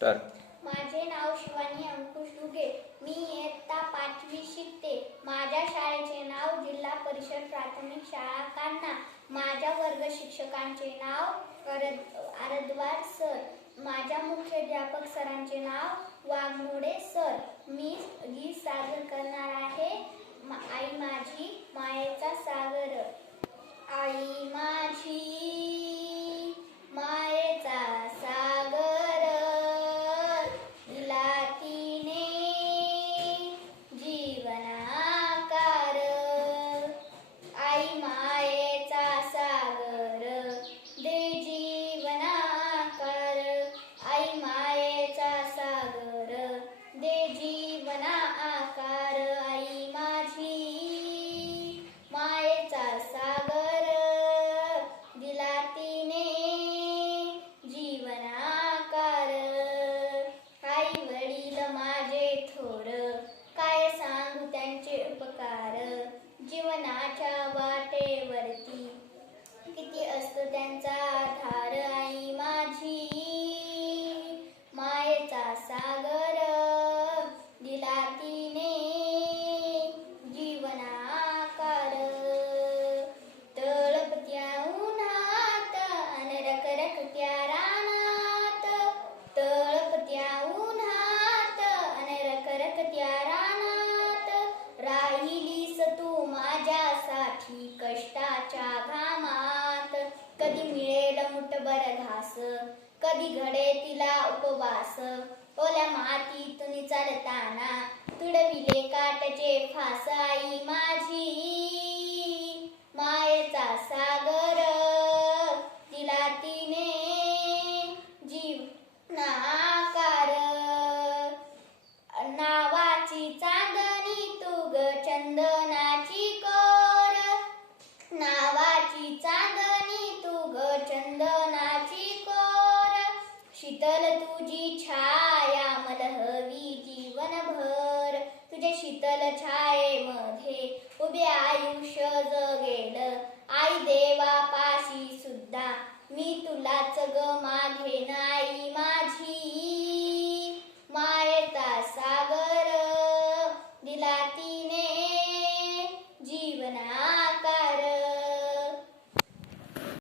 Start. माझे नाव शिवानी अंकुश दुगे. मी इयत्ता 5वी शिकते. माझ्या शाळेचे नाव जिल्हा परिषद प्राथमिक शाळा कान्हा. माझ्या वर्ग शिक्षकांचे नाव आरद्वार सर. माझ्या मुख्याध्यापक सरांचे नाव वाघमोडे सर. मी गीत सादर करणार आहे. आई माझी मायेचा सागर. आई माझी मायेचा सागर, दिला तिने जीवनाकार. आई मायेचा सागर, दे जीवनाकार. आई मायेचा सागर, दे जीवनाकार. आई माझी मायेचा सागर, दिला तिने जीवनाकार. आई वडील माझे थोर, काय सांगू त्यांचे उपकार. जीवनाच्या वाटेवरती किती असतो त्यांचा आधार. आई माझी मायेचा सागर, दिला तिने जीवनाकार. तळपत्या उन्हात अन रखरखत्या रानात, तळपत्या उन्हात अन रखरखत्या रानात, राहिलीस तू माझ्यासाठी कष्टाच्या घामात. कधी मिळेल मुठभर घास, कधी घडे तिला उपवास. ओल्या मातीतून चालताना तुडविले काट्याचे फास. आई माझी मायेचा सागर, दिला तिने जीवनाकार. नावाची चांदणी तू ग चंदनाची कोर, नावाची चांदणी तू ग चंदनाची कोर. शीतल तुझी छाया मला हवी जीवनभर. तुझ्या शीतल छायेमध्ये उभे आयुष्य जगेल. आई देवापाशी सुद्धा मी तुलाच ग मागेन. आई माझी